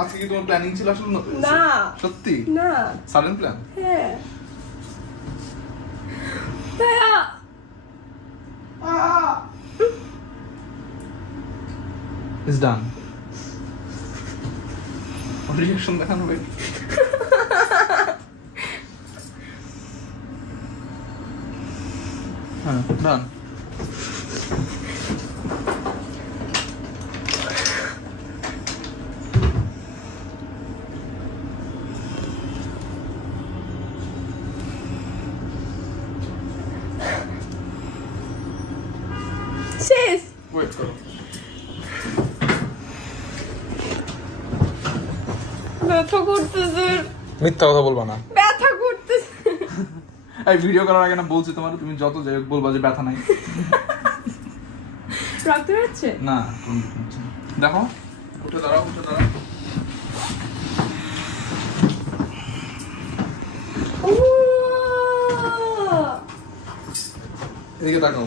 আজকে কি তোমার প্ল্যানিং ছিল আসলে? না সত্যি না, সাডেন প্ল্যান। হ্যাঁ ভাইয়া It's done. Reaction দেখানো ভাই। হ্যাঁ done. শেষ। ওয়েট করো। ব্যথা করতেছে। মিথ্যা কথা বলবা না। ব্যথা করতেছে। এই ভিডিও করার আগে না বলছি তোমার, তুমি যত যাই বলবা যে ব্যথা নাই। রক্ত হচ্ছে না, দেখো উঠে দাঁড়াও, উঠে দাঁড়াও। এদিকে তাকাও।